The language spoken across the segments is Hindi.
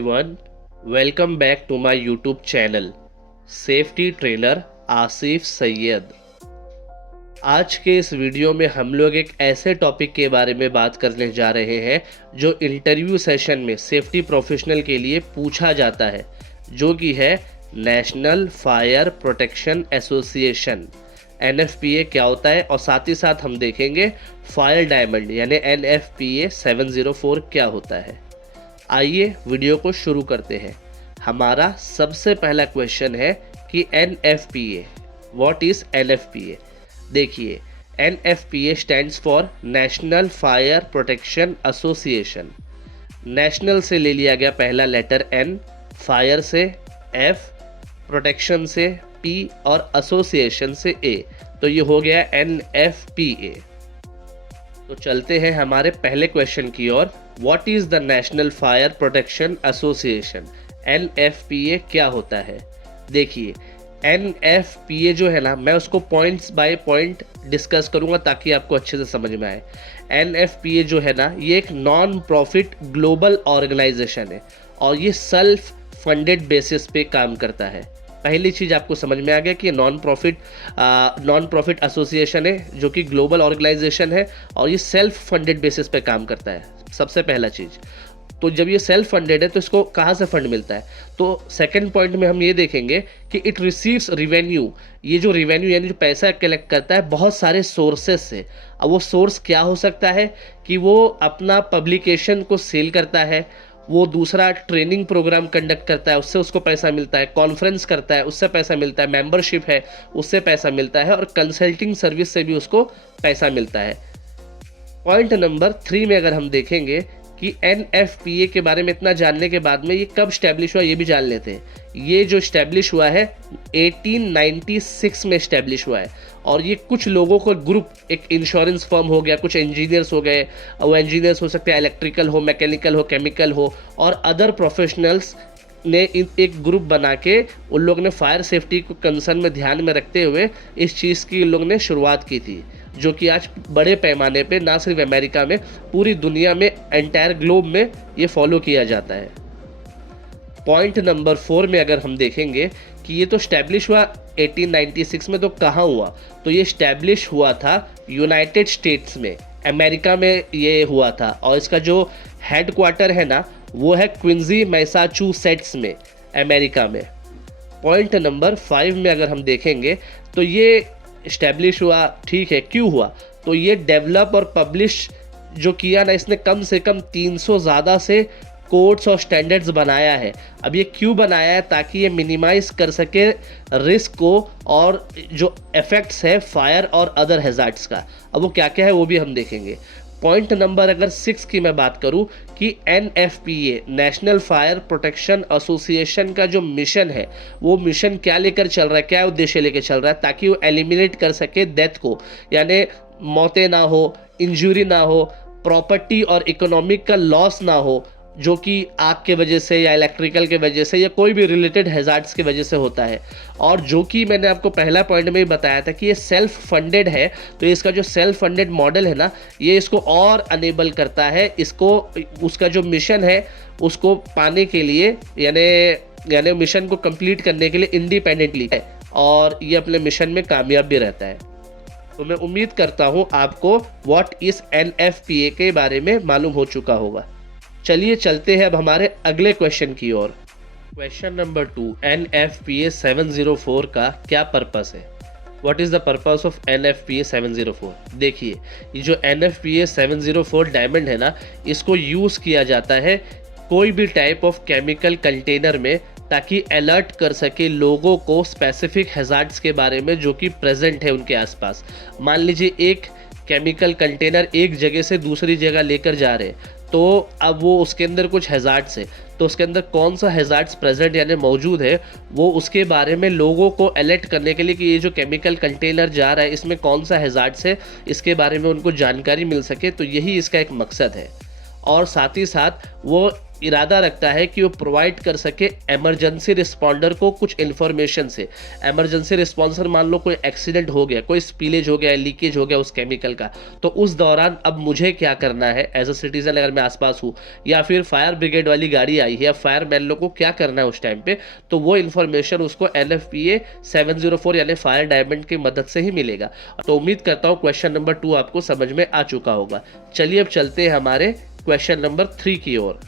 everyone, welcome back to my YouTube channel safety trainer Asif Syed. आज के इस वीडियो में हम लोग एक ऐसे टॉपिक के बारे में बात करने जा रहे हैं जो इंटरव्यू सेशन में सेफ्टी प्रोफेशनल के लिए पूछा जाता है, जो कि है national fire protection Association. NFPA क्या होता है और साथ ही साथ हम देखेंगे फायर डायमंड यानी NFPA 704 क्या होता है। आइए वीडियो को शुरू करते हैं। हमारा सबसे पहला क्वेश्चन है कि NFPA, व्हाट इज NFPA। देखिए, NFPA stands for national fire protection association. National से ले लिया गया पहला लेटर N, फायर से F, प्रोटेक्शन से P और एसोसिएशन से A, तो ये हो गया NFPA। तो चलते हैं हमारे पहले क्वेश्चन की ओर। What is the National fire protection Association, NFPA क्या होता है। देखिए, NFPA जो है ना, मैं उसको पॉइंट्स बाय पॉइंट डिस्कस करूंगा ताकि आपको अच्छे से समझ में आए। NFPA जो है ना, ये एक नॉन प्रॉफिट ग्लोबल ऑर्गेनाइजेशन है और ये सेल्फ फंडेड बेसिस पे काम करता है। पहली चीज़ आपको समझ में आ गया कि ये नॉन प्रॉफिट एसोसिएशन है जो कि ग्लोबल ऑर्गेनाइजेशन है और ये सेल्फ फंडेड बेसिस पे काम करता है। सबसे पहला चीज़, तो जब ये सेल्फ फंडेड है तो इसको कहाँ से फंड मिलता है। तो सेकंड पॉइंट में हम ये देखेंगे कि इट रिसीव्स रिवेन्यू। ये जो रिवेन्यू यानी जो पैसा कलेक्ट करता है बहुत सारे सोर्सेस से। अब वो सोर्स क्या हो सकता है कि वो अपना पब्लिकेशन को सेल करता है, वो दूसरा ट्रेनिंग प्रोग्राम कंडक्ट करता है, उससे उसको पैसा मिलता है, कॉन्फ्रेंस करता है, उससे पैसा मिलता है, मेंबरशिप है उससे पैसा मिलता है और कंसल्टिंग सर्विस से भी उसको पैसा मिलता है। पॉइंट नंबर 3 में अगर हम देखेंगे कि NFPA के बारे में इतना जानने के बाद में ये कब स्टैब्लिश हुआ ये भी जान लेते हैं। ये जो स्टैब्लिश हुआ है 1896 में स्टैब्लिश हुआ है और ये कुछ लोगों को ग्रुप, एक इंश्योरेंस फर्म हो गया, कुछ इंजीनियर्स हो गए, वो इंजीनियर्स हो सकते हैं इलेक्ट्रिकल हो, मैकेनिकल हो, केमिकल हो, और अदर प्रोफेशनल्स ने एक ग्रुप बना के उन लोगों ने फायर सेफ्टी को कंसर्न में ध्यान में रखते हुए इस चीज़ की उन लोगों ने शुरुआत की थी, जो कि आज बड़े पैमाने पे ना सिर्फ अमेरिका में, पूरी दुनिया में, एंटायर ग्लोब में ये फॉलो किया जाता है। पॉइंट नंबर 4 में अगर हम देखेंगे कि ये तो स्टैब्लिश हुआ 1896 में, तो कहाँ हुआ, तो ये स्टैब्लिश हुआ था यूनाइटेड स्टेट्स में, अमेरिका में ये हुआ था और इसका जो हेड क्वार्टर है ना वो है क्विंसी मैसाचुसेट्स में, अमेरिका में। पॉइंट नंबर 5 में अगर हम देखेंगे तो ये इस्टेब्लिश हुआ, ठीक है, क्यों हुआ, तो ये डेवलप और पब्लिश जो किया ना, इसने कम से कम 300 ज़्यादा से कोड्स और स्टैंडर्ड्स बनाया है। अब ये क्यों बनाया है, ताकि ये मिनिमाइज कर सके रिस्क को और जो इफेक्ट्स है फायर और अदर हैजार्ड्स का। अब वो क्या क्या है वो भी हम देखेंगे। पॉइंट नंबर अगर 6 की मैं बात करूं कि NFPA national fire protection association का जो मिशन है, वो मिशन क्या लेकर चल रहा है, क्या उद्देश्य लेकर चल रहा है, ताकि वो एलिमिनेट कर सके डेथ को, यानी मौतें ना हो, इंजरी ना हो, प्रॉपर्टी और इकोनॉमिक का लॉस ना हो, जो कि आग के वजह से या इलेक्ट्रिकल के वजह से या कोई भी रिलेटेड हैजार्ड्स की वजह से होता है। और जो कि मैंने आपको पहला पॉइंट में ही बताया था कि ये सेल्फ फंडेड है, तो इसका जो सेल्फ फंडेड मॉडल है ना, ये इसको और अनेबल करता है, इसको उसका जो मिशन है उसको पाने के लिए, यानी मिशन को कंप्लीट करने के लिए इंडिपेंडेंटली है और ये अपने मिशन में कामयाब भी रहता है। तो मैं उम्मीद करता हूँ आपको व्हाट इज NFPA के बारे में मालूम हो चुका होगा। चलिए चलते हैं अब हमारे अगले क्वेश्चन की ओर। क्वेश्चन नंबर 2, NFPA 704 का क्या पर्पस है। What is the purpose of NFPA 704। देखिए, ये जो NFPA 704 डायमंड है ना, इसको यूज़ किया जाता है कोई भी टाइप ऑफ केमिकल कंटेनर में, ताकि अलर्ट कर सके लोगों को स्पेसिफिक हैजार्ड्स के बारे में जो कि प्रेजेंट है उनके आसपास। मान लीजिए एक केमिकल कंटेनर एक जगह से दूसरी जगह लेकर जा रहे हैं, तो अब वो उसके अंदर कुछ हैजार्ड्स है, तो उसके अंदर कौन सा हैजार्ड्स प्रेजेंट यानी मौजूद है, वो उसके बारे में लोगों को अलर्ट करने के लिए कि ये जो केमिकल कंटेनर जा रहा है इसमें कौन सा हैजार्ड्स है, इसके बारे में उनको जानकारी मिल सके। तो यही इसका एक मकसद है। और साथ ही साथ वो इरादा रखता है कि वो प्रोवाइड कर सके इमरजेंसी रिस्पॉन्डर को कुछ इन्फॉर्मेशन से। इमरजेंसी रिस्पॉन्सर मान लो कोई एक्सीडेंट हो गया, कोई स्पीलेज हो गया, लीकेज हो गया उस केमिकल का, तो उस दौरान अब मुझे क्या करना है एज अ सिटीजन, अगर मैं आसपास हूँ या फिर फायर ब्रिगेड वाली गाड़ी आई है या फायर मैन लोग को क्या करना है उस टाइम पे, तो वो इन्फॉर्मेशन उसको NFPA 704 यानी फायर डायमंड की मदद से ही मिलेगा। तो उम्मीद करता हूँ क्वेश्चन नंबर 2 आपको समझ में आ चुका होगा। चलिए अब चलते हैं हमारे क्वेश्चन नंबर 3 की ओर।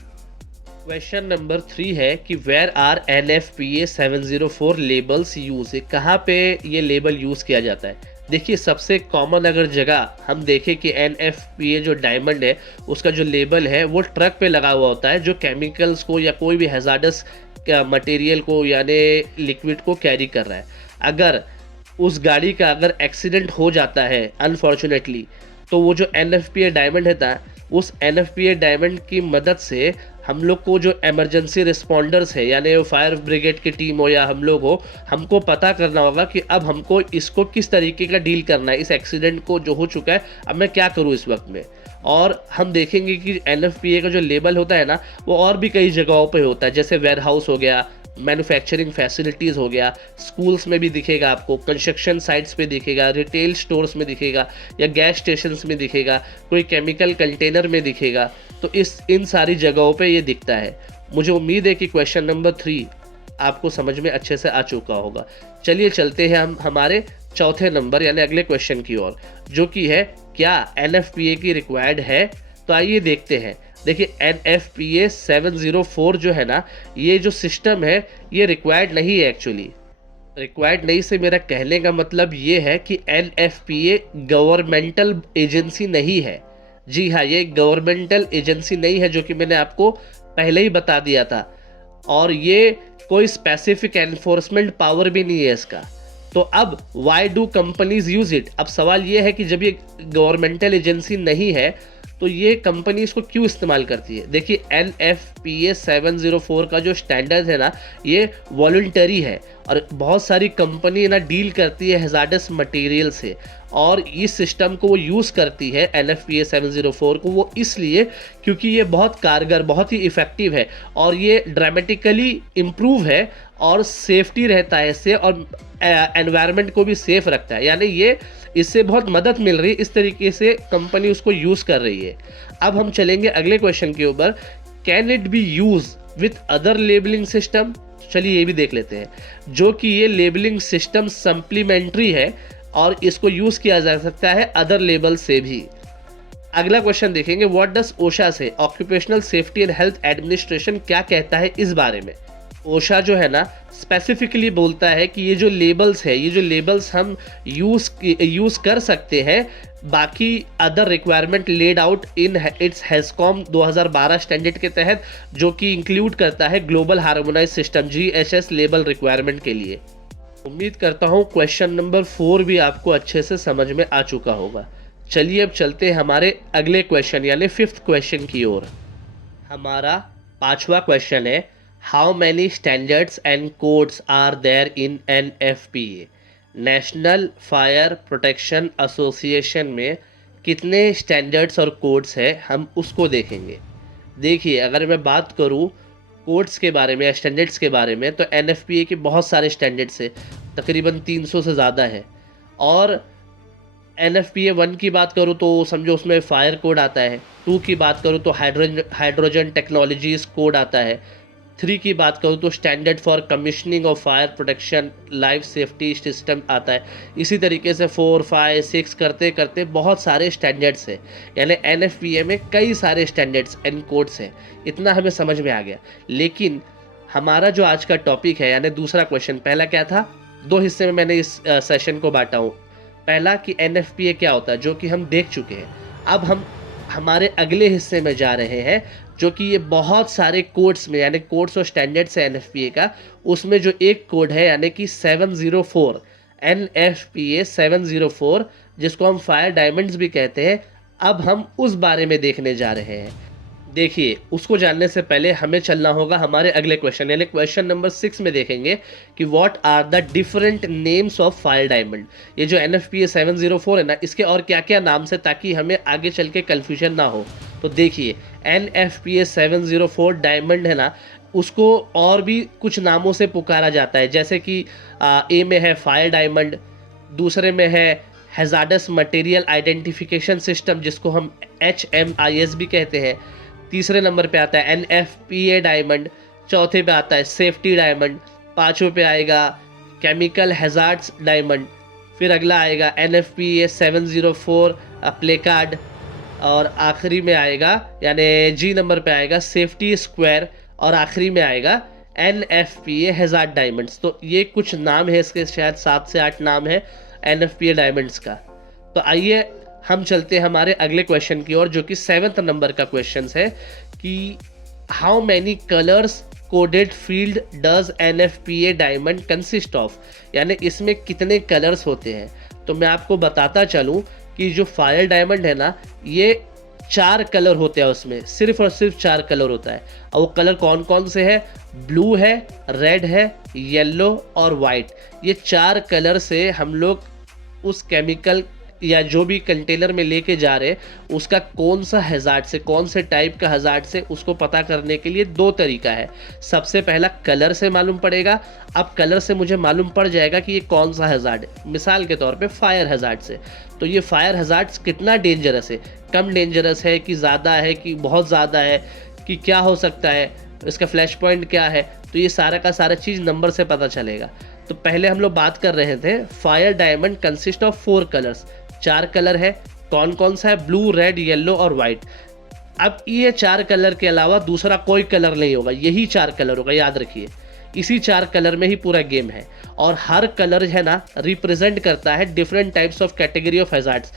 क्वेश्चन नंबर 3 है कि where are NFPA 704 labels use, कहाँ पे ये लेबल यूज किया जाता है। देखिए सबसे कॉमन अगर जगह हम देखें कि NFPA जो डायमंड है उसका जो लेबल है वो ट्रक पे लगा हुआ होता है, जो केमिकल्स को या कोई भी हैजार्डस मटेरियल को यानी लिक्विड को कैरी कर रहा है। अगर उस गाड़ी का अगर एक्सीडेंट हो जाता है अनफॉर्चुनेटली, तो वो जो NFPA डायमंड है उस NFPA डायमंड की मदद से हम लोग को जो इमरजेंसी रिस्पॉन्डर्स है यानी फायर ब्रिगेड की टीम हो या हम लोग हो, हमको पता करना होगा कि अब हमको इसको किस तरीके का डील करना है, इस एक्सीडेंट को जो हो चुका है अब मैं क्या करूँ इस वक्त में। और हम देखेंगे कि NFPA का जो लेबल होता है ना वो और भी कई जगहों पे होता है, जैसे वेयर हाउस हो गया, मैन्युफैक्चरिंग फैसिलिटीज़ हो गया, स्कूल्स में भी दिखेगा आपको, कंस्ट्रक्शन साइट्स पे दिखेगा, रिटेल स्टोर्स में दिखेगा या गैस स्टेशंस में दिखेगा, कोई केमिकल कंटेनर में दिखेगा। तो इन सारी जगहों पे ये दिखता है। मुझे उम्मीद है कि क्वेश्चन नंबर 3 आपको समझ में अच्छे से आ चुका होगा। चलिए चलते हैं हम हमारे चौथे नंबर यानी अगले क्वेश्चन की ओर, जो कि है क्या NFPA की रिक्वायर्ड है। तो आइए देखते हैं। देखिए NFPA 704 जो है ना, ये जो सिस्टम है ये रिक्वायर्ड नहीं है एक्चुअली। रिक्वायर्ड नहीं से मेरा कहने का मतलब ये है कि NFPA गवर्नमेंटल एजेंसी नहीं है। जी हाँ, ये गवर्नमेंटल एजेंसी नहीं है, जो कि मैंने आपको पहले ही बता दिया था। और ये कोई स्पेसिफिक एनफोर्समेंट पावर भी नहीं है इसका। तो अब why do companies use it. अब सवाल ये है कि जब ये गवर्नमेंटल एजेंसी नहीं है तो ये कंपनी इसको क्यों इस्तेमाल करती है। देखिए NFPA 704 का जो स्टैंडर्ड है ना ये वॉलंटरी है, और बहुत सारी कंपनी ना डील करती है हैजार्डस मटेरियल से, और इस सिस्टम को वो यूज़ करती है NFPA 704 को वो इसलिए क्योंकि ये बहुत कारगर, बहुत ही इफ़ेक्टिव है और ये ड्रामेटिकली इम्प्रूव है और सेफ्टी रहता है इससे, और एनवायरनमेंट को भी सेफ रखता है। यानी ये इससे बहुत मदद मिल रही है, इस तरीके से कंपनी उसको यूज़ कर रही है। अब हम चलेंगे अगले क्वेश्चन के ऊपर, can it be use with other labelling system. चलिए ये भी देख लेते हैं, जो कि ये लेबलिंग सिस्टम सप्लीमेंट्री है और इसको यूज़ किया जा सकता है अदर लेबल से भी। अगला क्वेश्चन देखेंगे, व्हाट डज ओशा से, occupational safety and health administration क्या कहता है इस बारे में। ओशा जो है ना स्पेसिफिकली बोलता है कि ये जो लेबल्स है, ये जो लेबल्स हम यूज़ कर सकते हैं बाकी other requirement laid out in its HazCom 2012 standard के तहत, जो कि इंक्लूड करता है global harmonise system GHS label requirement के लिए। उम्मीद करता हूँ क्वेश्चन नंबर 4 भी आपको अच्छे से समझ में आ चुका होगा। चलिए अब चलते हैं हमारे अगले क्वेश्चन यानी 5th क्वेश्चन की ओर। हमारा 5वां क्वेश्चन है, how many standards and codes are there in NFPA। National fire protection association में कितने स्टैंडर्ड्स और कोड्स हैं हम उसको देखेंगे। देखिए अगर मैं बात करूँ कोड्स के बारे में या स्टैंडर्ड्स के बारे में, तो NFPA के बहुत सारे स्टैंडर्ड्स है, तकरीबन 300 से ज़्यादा है। और NFPA 1 की बात करूँ तो समझो उसमें फायर कोड आता है, 2 की बात करूँ तो हाइड्रोजन टेक्नोलॉजीज कोड आता है, 3 की बात करूँ तो standard for commissioning of fire protection life safety system आता है। इसी तरीके से 4, 5, 6 करते करते बहुत सारे स्टैंडर्ड्स हैं, यानी NFPA में कई सारे स्टैंडर्ड्स एंड कोड्स हैं। इतना हमें समझ में आ गया। लेकिन हमारा जो आज का टॉपिक है यानी दूसरा क्वेश्चन, पहला क्या था, 2 हिस्से में मैंने इस सेशन को बांटा हूँ। पहला कि NFPA क्या होता है, जो कि हम देख चुके हैं। अब हम हमारे अगले हिस्से में जा रहे हैं, जो कि ये बहुत सारे कोड्स में यानी कोड्स और स्टैंडर्ड्स है NFPA का, उसमें जो एक कोड है यानी कि 704 NFPA 704, जिसको हम फायर डायमंड्स भी कहते हैं, अब हम उस बारे में देखने जा रहे हैं। देखिए उसको जानने से पहले हमें चलना होगा हमारे अगले क्वेश्चन यानी क्वेश्चन नंबर 6 में देखेंगे कि what are the different names of fire diamond. ये जो NFPA 704 है ना, इसके और क्या क्या नाम्स है, ताकि हमें आगे चल के कन्फ्यूजन ना हो। तो देखिए NFPA 704 डायमंड है ना, उसको और भी कुछ नामों से पुकारा जाता है, जैसे कि ए में है फायर डायमंड, दूसरे में है हैजार्डस मटेरियल आइडेंटिफिकेशन सिस्टम जिसको हम HMIS भी कहते हैं, तीसरे नंबर पे आता है NFPA डायमंड, चौथे पे आता है सेफ्टी डायमंड, पाँचवें पे आएगा केमिकल हैजार्ड्स डायमंड, फिर अगला आएगा NFPA 704 प्लेकार्ड, और आखिरी में आएगा यानी G नंबर पे आएगा सेफ्टी स्क्वायर, और आखिरी में आएगा NFPA हैजार्ड डायमंड्स। तो ये कुछ नाम है इसके, शायद 7 से 8 नाम है NFPA डायमंड्स का। तो आइए हम चलते हैं हमारे अगले क्वेश्चन की ओर, जो कि 7th नंबर का क्वेश्चन है कि how many colours coded field does NFPA diamond consist of, यानी इसमें कितने कलर्स होते हैं। तो मैं आपको बताता चलूं कि जो फायर डायमंड है ना, ये 4 कलर होते हैं, उसमें सिर्फ और सिर्फ 4 कलर होता है। और वो कलर कौन कौन से हैं? ब्लू है, रेड है, येलो और वाइट। ये 4 कलर से हम लोग उस केमिकल या जो भी कंटेनर में लेके जा रहे हैं उसका कौन सा हैजार्ड से, कौन से टाइप का हैजार्ड से, उसको पता करने के लिए 2 तरीका है। सबसे पहला कलर से मालूम पड़ेगा। अब कलर से मुझे मालूम पड़ जाएगा कि ये कौन सा हैजार्ड है। मिसाल के तौर पे फायर हैजार्ड से, तो ये फायर हैजार्ड्स कितना डेंजरस है, कम डेंजरस है कि ज़्यादा है कि बहुत ज़्यादा है, कि क्या हो सकता है, इसका फ्लैश पॉइंट क्या है, तो ये सारा का सारा चीज़ नंबर से पता चलेगा। तो पहले हम लोग बात कर रहे थे fire diamond consist of 4 colours, 4 colour है। कौन कौन सा है? ब्लू, रेड, येलो और वाइट। अब ये 4 कलर के अलावा दूसरा कोई कलर नहीं होगा, यही 4 कलर होगा, याद रखिए। इसी 4 कलर में ही पूरा गेम है, और हर कलर है ना रिप्रेजेंट करता है different types of category of hazards,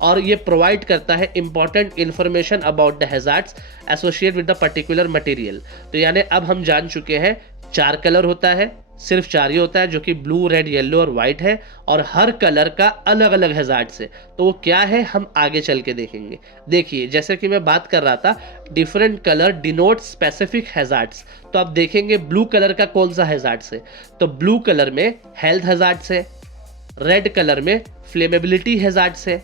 और ये प्रोवाइड करता है important information about the hazards associate with the particular material. तो यानी अब हम जान चुके हैं 4 कलर होता है, सिर्फ 4 ही होता है, जो कि ब्लू, रेड, येलो और वाइट है, और हर कलर का अलग अलग हैजार्ड से। तो वो क्या है हम आगे चल के देखेंगे। देखिए जैसे कि मैं बात कर रहा था, different colour denote specific hazards. तो आप देखेंगे ब्लू कलर का कौन सा हैजार्ड से, तो ब्लू कलर में हेल्थ हैजार्ड से, रेड कलर में फ्लेमेबिलिटी हैजार्ड से,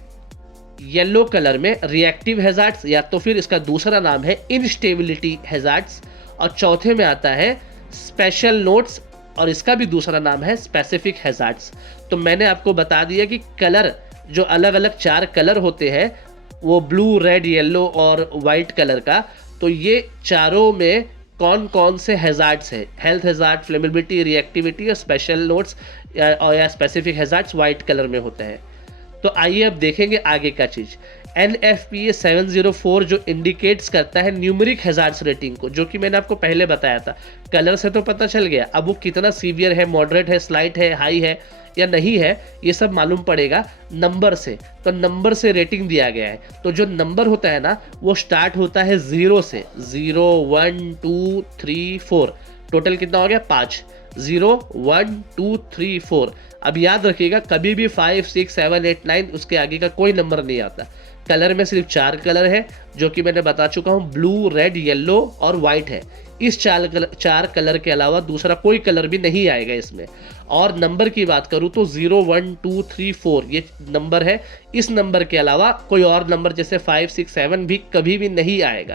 येलो कलर में रिएक्टिव हैजार्ड्स, या तो फिर इसका दूसरा नाम है इनस्टेबिलिटी हैजार्ड्स, और चौथे में आता है स्पेशल नोट्स, और इसका भी दूसरा नाम है स्पेसिफिक हैजार्ड्स। तो मैंने आपको बता दिया कि कलर जो अलग अलग 4 कलर होते हैं, वो ब्लू, रेड, येलो और वाइट कलर का, तो ये चारों में कौन कौन से हैजार्ड्स हैं, हेल्थ हैजार्ड, फ्लेमेबिलिटी, रिएक्टिविटी और स्पेशल नोट्स या स्पेसिफिक हैजार्ड्स वाइट कलर में होते हैं। तो आइए अब देखेंगे आगे का चीज़। NFPA 704 जो इंडिकेट्स करता है न्यूमेरिक हैजार्ड्स रेटिंग को, जो कि मैंने आपको पहले बताया था। कलर से तो पता चल गया, अब वो कितना सीवियर है, मॉडरेट है, स्लाइट है, हाई है या नहीं है, ये सब मालूम पड़ेगा नंबर से। तो नंबर से रेटिंग दिया गया है। तो जो नंबर होता है ना, वो स्टार्ट होता है 0 से, 0, 1, 2, 3, 4, टोटल कितना हो गया? 5। 0, 1, 2, 3, 4। अब याद रखिएगा कभी भी 5, 6, 7, 8, 9 उसके आगे का कोई नंबर नहीं आता। कलर में सिर्फ 4 कलर है, जो कि मैंने बता चुका हूँ, ब्लू, रेड, येलो और वाइट है। इस 4 कलर के अलावा दूसरा कोई कलर भी नहीं आएगा इसमें। और नंबर की बात करूँ तो 0, 1, 2, 3, 4 ये नंबर है। इस नंबर के अलावा कोई और नंबर जैसे 5, 6, 7 भी कभी भी नहीं आएगा।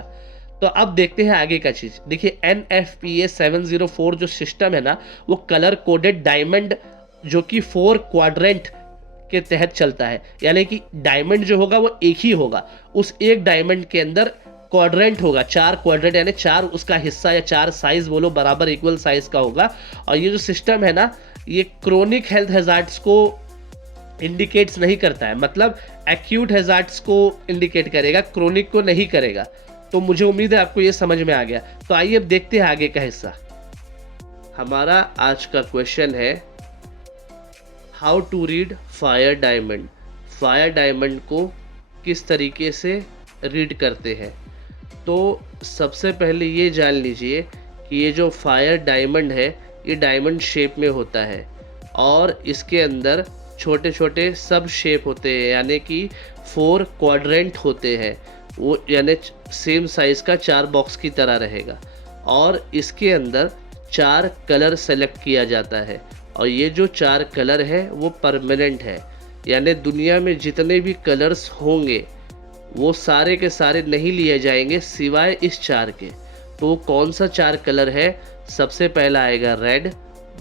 तो अब देखते हैं आगे का चीज़। देखिए NFPA 704 जो सिस्टम है ना, वो कलर कोडेड डायमंड जो कि 4 क्वाड्रेंट के तहत चलता है। यानी कि डायमंड जो होगा वो एक ही होगा, उस एक डायमंड के अंदर क्वाड्रेंट होगा, 4 क्वाड्रेंट, यानी 4 उसका हिस्सा या 4 साइज बोलो बराबर इक्वल साइज का होगा। और ये जो सिस्टम है ना, ये क्रोनिक हेल्थ हैजार्ड्स को इंडिकेट्स नहीं करता है, मतलब एक्यूट हैजार्ड्स को इंडिकेट करेगा, क्रोनिक को नहीं करेगा। तो मुझे उम्मीद है आपको ये समझ में आ गया। तो आइए अब देखते हैं आगे का हिस्सा। हमारा आज का क्वेश्चन है how to read fire diamond. Fire diamond को किस तरीके से रीड करते हैं। तो सबसे पहले ये जान लीजिए कि ये जो फायर डायमंड है ये डायमंड शेप में होता है, और इसके अंदर छोटे छोटे सब शेप होते हैं, यानी कि 4 क्वाड्रेंट होते हैं। वो यानी सेम साइज़ का 4 बॉक्स की तरह रहेगा, और इसके अंदर 4 कलर सेलेक्ट किया जाता है। और ये जो 4 कलर है वो परमानेंट है, यानी दुनिया में जितने भी कलर्स होंगे वो सारे के सारे नहीं लिए जाएंगे सिवाय इस 4 के। तो कौन सा 4 कलर है? सबसे पहला आएगा रेड,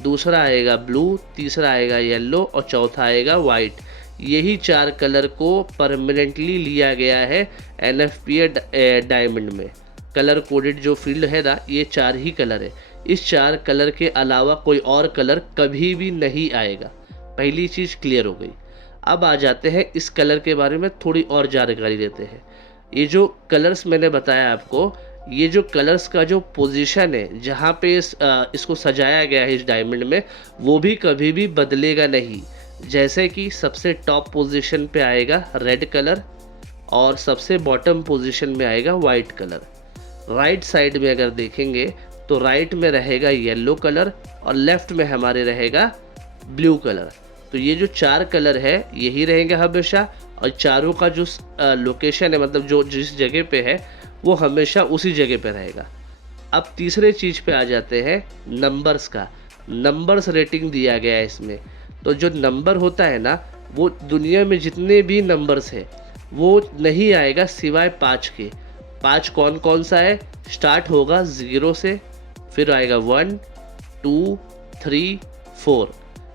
दूसरा आएगा ब्लू, तीसरा आएगा येलो और चौथा आएगा वाइट। यही 4 कलर को परमानेंटली लिया गया है NFPA डायमंड में। कलर कोडेड जो फील्ड है ना, ये 4 ही कलर है। इस 4 कलर के अलावा कोई और कलर कभी भी नहीं आएगा। पहली चीज़ क्लियर हो गई। अब आ जाते हैं इस कलर के बारे में थोड़ी और जानकारी देते हैं। ये जो कलर्स मैंने बताया आपको, ये जो कलर्स का जो पोजीशन है जहाँ पे इसको सजाया गया है इस डायमंड में, वो भी कभी भी बदलेगा नहीं। जैसे कि सबसे टॉप पोजीशन पे आएगा रेड कलर और सबसे बॉटम पोजीशन में आएगा वाइट कलर। राइट साइड में अगर देखेंगे तो राइट में रहेगा येलो कलर और लेफ्ट में हमारे रहेगा ब्लू कलर। तो ये जो 4 कलर है यही रहेंगे हमेशा, और चारों का जो लोकेशन है, मतलब जो जिस जगह पे है वो हमेशा उसी जगह पे रहेगा। अब तीसरे चीज़ पे आ जाते हैं नंबर्स का। नंबर्स रेटिंग दिया गया है इसमें। तो जो नंबर होता है ना, वो दुनिया में जितने भी नंबर्स है वो नहीं आएगा सिवाय 5 के। 5 कौन कौन सा है? स्टार्ट होगा 0 से, फिर आएगा 1 2 3 4।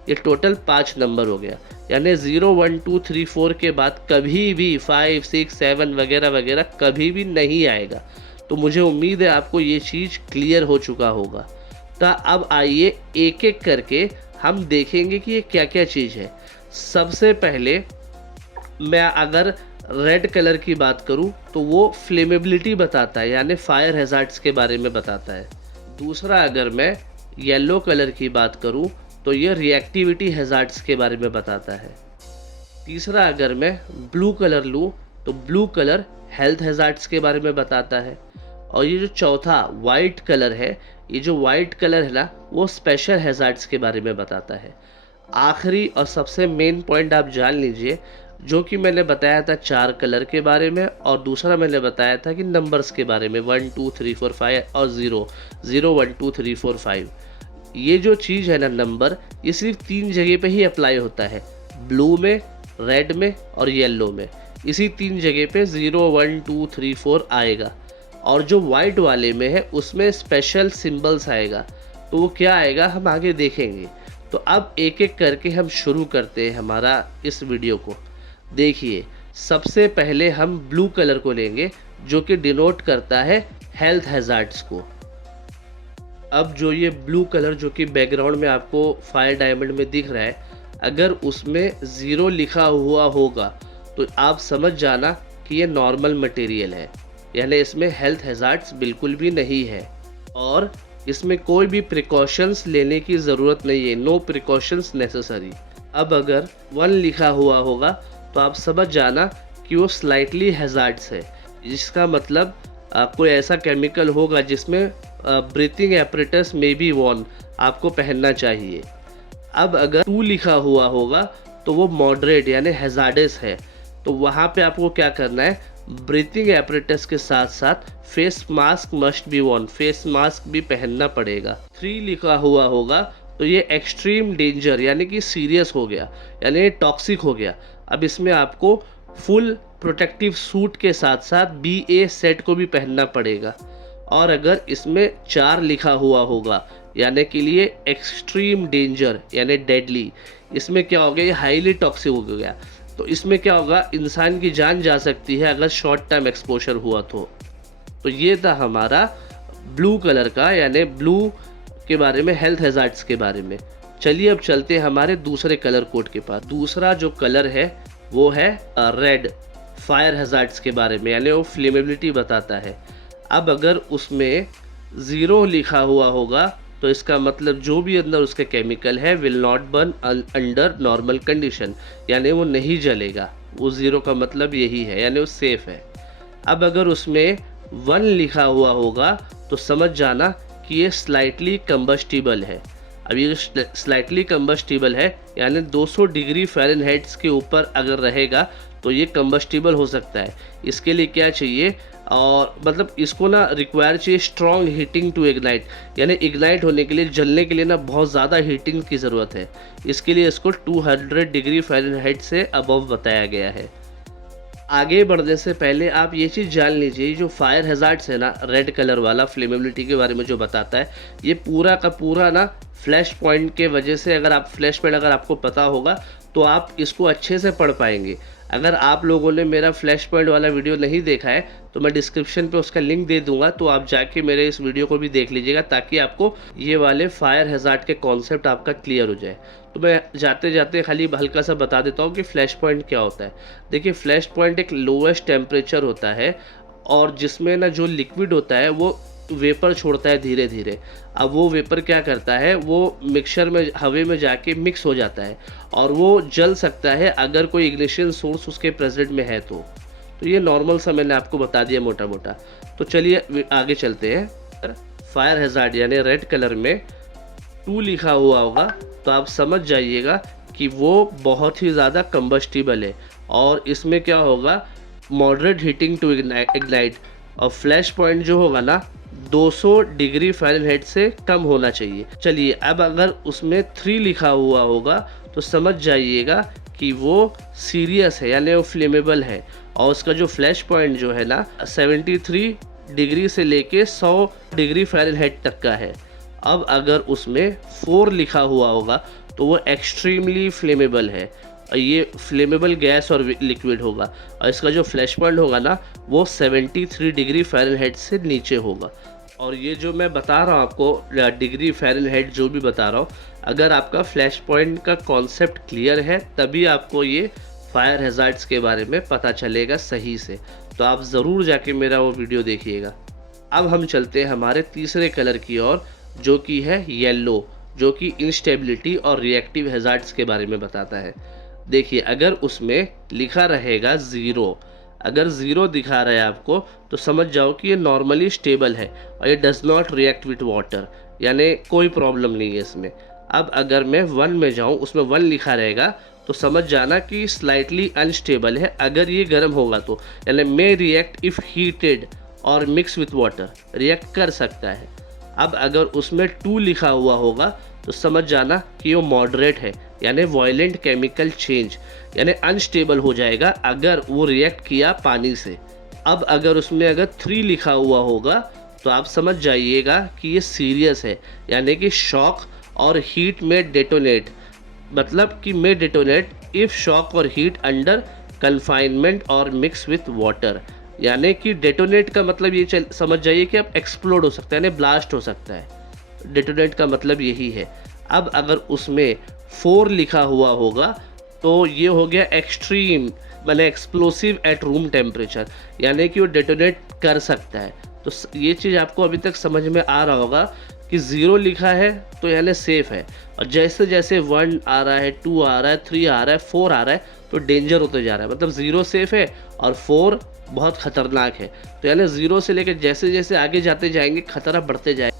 ये टोटल 5 नंबर हो गया। यानी 0 1 2 3 4 के बाद कभी भी 5 6 7 वगैरह वगैरह कभी भी नहीं आएगा। तो मुझे उम्मीद है आपको ये चीज़ क्लियर हो चुका होगा। तो अब आइए एक एक करके हम देखेंगे कि ये क्या क्या चीज़ है। सबसे पहले मैं अगर रेड कलर की बात करूं तो वो फ्लेमेबिलिटी बताता है, यानी फायर हैज़ार्ड्स के बारे में बताता है। दूसरा अगर मैं येलो कलर की बात करूं तो ये रिएक्टिविटी हैज़ार्ड्स के बारे में बताता है। तीसरा अगर मैं ब्लू कलर लूँ तो ब्लू कलर हेल्थ हैज़ार्ड्स के बारे में बताता है। और ये जो चौथा वाइट कलर है, ये जो वाइट कलर है ना, वो स्पेशल हैज़ार्ड्स के बारे में बताता है। आखिरी और सबसे मेन पॉइंट आप जान लीजिए, जो कि मैंने बताया था 4 कलर के बारे में, और दूसरा मैंने बताया था कि नंबर्स के बारे में 1 2 3 4 5 और 0 0 1 2 3 4 5। ये जो चीज़ है ना नंबर, ये सिर्फ 3 जगह पे ही अप्लाई होता है, ब्लू में, रेड में और येलो में। इसी 3 जगह पे 0 1 2 3 4 आएगा। और जो वाइट वाले में है उसमें स्पेशल सिंबल्स आएगा। तो वो क्या आएगा हम आगे देखेंगे। तो अब एक एक करके हम शुरू करते हैं हमारा इस वीडियो को। देखिए, सबसे पहले हम ब्लू कलर को लेंगे जो कि डिनोट करता है हेल्थ हैज़ार्ड्स को। अब जो ये ब्लू कलर जो कि बैकग्राउंड में आपको फायर डायमंड में दिख रहा है, अगर उसमें 0 लिखा हुआ होगा तो आप समझ जाना कि ये नॉर्मल मटेरियल है, यानी इसमें हेल्थ हैज़ार्ड्स बिल्कुल भी नहीं है और इसमें कोई भी प्रिकॉशंस लेने की ज़रूरत नहीं है। No precautions necessary. अब अगर 1 लिखा हुआ होगा तो आप समझ जाना कि वो स्लाइटली हैज़ार्ड्स है, जिसका मतलब कोई ऐसा केमिकल होगा जिसमें ब्रीथिंग एपरेटस में बी वॉर्न, आपको पहनना चाहिए। अब अगर 2 लिखा हुआ होगा तो वो मॉडरेट यानी हैज़ार्डस है, तो वहाँ पे आपको क्या करना है, ब्रीथिंग एपरेटस के साथ साथ face mask must be Warne, face mask भी पहनना पड़ेगा। 3 लिखा हुआ होगा तो ये एक्सट्रीम डेंजर यानी कि सीरियस हो गया, यानी टॉक्सिक हो गया। अब इसमें आपको फुल प्रोटेक्टिव सूट के साथ साथ BA सेट को भी पहनना पड़ेगा। और अगर इसमें 4 लिखा हुआ होगा यानी कि लिए एक्सट्रीम डेंजर यानी डेडली, इसमें क्या हो गया, ये हाईली टॉक्सिक हो गया। तो इसमें क्या होगा, इंसान की जान जा सकती है अगर शॉर्ट टाइम एक्सपोजर हुआ तो ये था हमारा ब्लू कलर का, यानी ब्लू के बारे में, हेल्थ हैज़ार्ड्स के बारे में। चलिए अब चलते हैं हमारे दूसरे कलर कोड के पास। दूसरा जो कलर है वो है रेड, फायर हैज़ार्ड्स के बारे में, यानी वो फ्लेमेबिलिटी बताता है। अब अगर उसमें 0 लिखा हुआ होगा तो इसका मतलब जो भी अंदर उसके केमिकल है will not burn under normal condition, यानी वो नहीं जलेगा। वो 0 का मतलब यही है, यानी वो सेफ़ है। अब अगर उसमें 1 लिखा हुआ होगा तो समझ जाना कि ये स्लाइटली कंबस्टिबल है। अब ये स्लाइटली कंबस्टिबल है यानी 200 डिग्री फ़ारेनहाइट के ऊपर अगर रहेगा तो ये कंबस्टिबल हो सकता है। इसके लिए क्या चाहिए, और मतलब इसको ना रिक्वायर चाहिए स्ट्रॉन्ग हीटिंग टू इग्नाइट, यानी इग्नाइट होने के लिए, जलने के लिए ना बहुत ज़्यादा हीटिंग की ज़रूरत है। इसके लिए इसको 200 डिग्री फ़ारेनहाइट से अबव बताया गया है। आगे बढ़ने से पहले आप ये चीज़ जान लीजिए, जो फायर हैज़ार्ड्स है ना, रेड कलर वाला फ्लेमेबिलिटी के बारे में जो बताता है, ये पूरा का पूरा ना फ्लैश पॉइंट के वजह से, अगर आप फ्लैश पॉइंट अगर आपको पता होगा तो आप इसको अच्छे से पढ़ पाएंगे। अगर आप लोगों ने मेरा फ्लैश पॉइंट वाला वीडियो नहीं देखा है तो मैं डिस्क्रिप्शन पे उसका लिंक दे दूंगा, तो आप जाके मेरे इस वीडियो को भी देख लीजिएगा, ताकि आपको ये वाले फायर हैज़ार्ड के कॉन्सेप्ट आपका क्लियर हो जाए। तो मैं जाते जाते खाली हल्का सा बता देता हूँ कि फ्लैश पॉइंट क्या होता है। देखिए, फ्लैश पॉइंट एक लोएस्ट टेम्परेचर होता है और जिसमें ना जो लिक्विड होता है वो वेपर छोड़ता है धीरे धीरे। अब वो वेपर क्या करता है, वो मिक्सचर में हवा में जाके मिक्स हो जाता है और वो जल सकता है अगर कोई इग्निशन सोर्स उसके प्रेजेंट में है तो ये नॉर्मल सा मैंने आपको बता दिया मोटा मोटा। तो चलिए आगे चलते हैं। फायर हैज़ार्ड यानी रेड कलर में 2 लिखा हुआ होगा तो आप समझ जाइएगा कि वो बहुत ही ज़्यादा कंबस्टिबल है और इसमें क्या होगा, मॉडरेट हीटिंग टू इग्नाइट, और फ्लैश पॉइंट जो होगा ना 200 डिग्री फ़ारेनहाइट से कम होना चाहिए। चलिए, अब अगर उसमें 3 लिखा हुआ होगा तो समझ जाइएगा कि वो सीरियस है यानी वो फ्लेमेबल है, और उसका जो फ्लैश पॉइंट जो है ना 73 डिग्री से लेके 100 डिग्री फ़ारेनहाइट तक का है। अब अगर उसमें 4 लिखा हुआ होगा तो वो एक्सट्रीमली फ्लेमेबल है, ये फ्लेमेबल गैस और लिक्विड होगा, और इसका जो फ्लैश पॉइंट होगा ना वो 73 डिग्री फ़ारेनहाइट से नीचे होगा। और ये जो मैं बता रहा हूँ आपको डिग्री फ़ारेनहाइट जो भी बता रहा हूँ, अगर आपका फ्लैश पॉइंट का कॉन्सेप्ट क्लियर है तभी आपको ये फायर हैज़ार्ड्स के बारे में पता चलेगा सही से। तो आप ज़रूर जाके मेरा वो वीडियो देखिएगा। अब हम चलते हैं हमारे तीसरे कलर की ओर, जो कि है येलो, जो कि इंस्टेबिलिटी और रिएक्टिव हैज़ार्ड्स के बारे में बताता है। देखिए, अगर उसमें लिखा रहेगा 0, अगर 0 दिखा रहा है आपको तो समझ जाओ कि ये नॉर्मली स्टेबल है और ये does not react with water, यानी कोई प्रॉब्लम नहीं है इसमें। अब अगर मैं 1 में जाऊँ, उसमें 1 लिखा रहेगा तो समझ जाना कि स्लाइटली अनस्टेबल है, अगर ये गर्म होगा तो, यानी मे रिएक्ट इफ़ हीटेड और मिक्स विथ वाटर, रिएक्ट कर सकता है। अब अगर उसमें 2 लिखा हुआ होगा तो समझ जाना कि वो मॉडरेट है, यानी वायलेंट केमिकल चेंज, यानी अनस्टेबल हो जाएगा अगर वो रिएक्ट किया पानी से। अब अगर उसमें अगर 3 लिखा हुआ होगा तो आप समझ जाइएगा कि ये सीरियस है, यानी कि शॉक और हीट में डेटोनेट, मतलब कि में डेटोनेट इफ़ शॉक और हीट अंडर कन्फाइनमेंट और मिक्स विथ वाटर, यानी कि डेटोनेट का मतलब ये समझ जाइए कि अब एक्सप्लोड हो सकता है, यानी ब्लास्ट हो सकता है। डेटोनेट का मतलब यही है। अब अगर उसमें 4 लिखा हुआ होगा तो ये हो गया एक्सट्रीम, मतलब एक्सप्लोसिव एट रूम टेम्परेचर, यानी कि वो डेटोनेट कर सकता है। तो ये चीज़ आपको अभी तक समझ में आ रहा होगा कि 0 लिखा है तो यानी सेफ है, और जैसे जैसे 1 आ रहा है, 2 आ रहा है, 3 आ रहा है, 4 आ रहा है तो डेंजर होते जा रहा है। मतलब 0 सेफ है और 4 बहुत ख़तरनाक है, तो यानी 0 से लेकर जैसे जैसे आगे जाते जाएंगे खतरा बढ़ते जाए।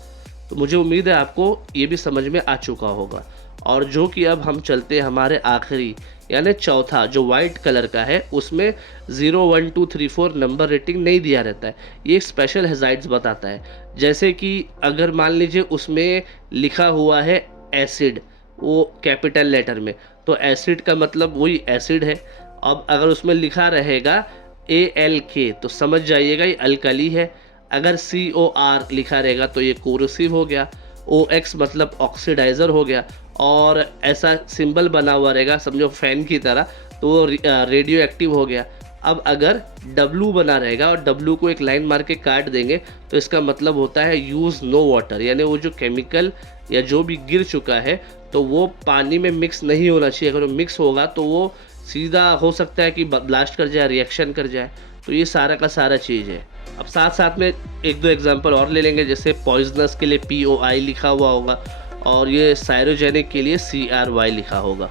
तो मुझे उम्मीद है आपको ये भी समझ में आ चुका होगा। और जो कि अब हम चलते हैं हमारे आखिरी यानी चौथा, जो वाइट कलर का है, उसमें 0, 1, 2, 3, 4 नंबर रेटिंग नहीं दिया रहता है, ये स्पेशल हैज़ार्ड्स बताता है। जैसे कि अगर मान लीजिए उसमें लिखा हुआ है एसिड, वो कैपिटल लेटर में, तो एसिड का मतलब वही एसिड है। अब अगर उसमें लिखा रहेगा ALK तो समझ जाइएगा ये अल्कली है। अगर COR लिखा रहेगा तो ये कोरोसिव हो गया। OX मतलब ऑक्सीडाइज़र हो गया, और ऐसा सिंबल बना हुआ रहेगा समझो फैन की तरह तो वो रेडियो एक्टिव हो गया। अब अगर W बना रहेगा और W को एक लाइन मार के काट देंगे तो इसका मतलब होता है यूज़ नो वाटर, यानी वो जो केमिकल या जो भी गिर चुका है तो वो पानी में मिक्स नहीं होना चाहिए। अगर वो मिक्स होगा तो वो सीधा हो सकता है कि ब्लास्ट कर जाए, रिएक्शन कर जाए। तो ये सारा का सारा चीज़ है। अब साथ साथ में 1-2 एग्जांपल और ले लेंगे, जैसे पॉइजनस के लिए POI लिखा हुआ होगा और ये साइरोजेनिक के लिए CRY लिखा होगा।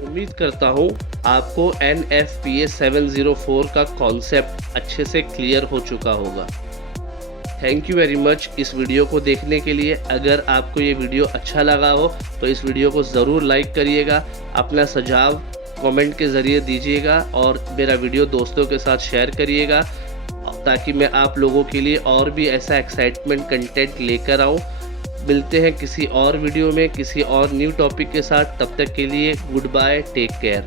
उम्मीद करता हूँ आपको NFPA 704 का कॉन्सेप्ट अच्छे से क्लियर हो चुका होगा। थैंक यू वेरी मच इस वीडियो को देखने के लिए। अगर आपको ये वीडियो अच्छा लगा हो तो इस वीडियो को ज़रूर लाइक करिएगा, अपना सुझाव कमेंट के ज़रिए दीजिएगा और मेरा वीडियो दोस्तों के साथ शेयर करिएगा, ताकि मैं आप लोगों के लिए और भी ऐसा एक्साइटमेंट कंटेंट लेकर आऊँ। मिलते हैं किसी और वीडियो में किसी और न्यू टॉपिक के साथ, तब तक के लिए गुड बाय, टेक केयर।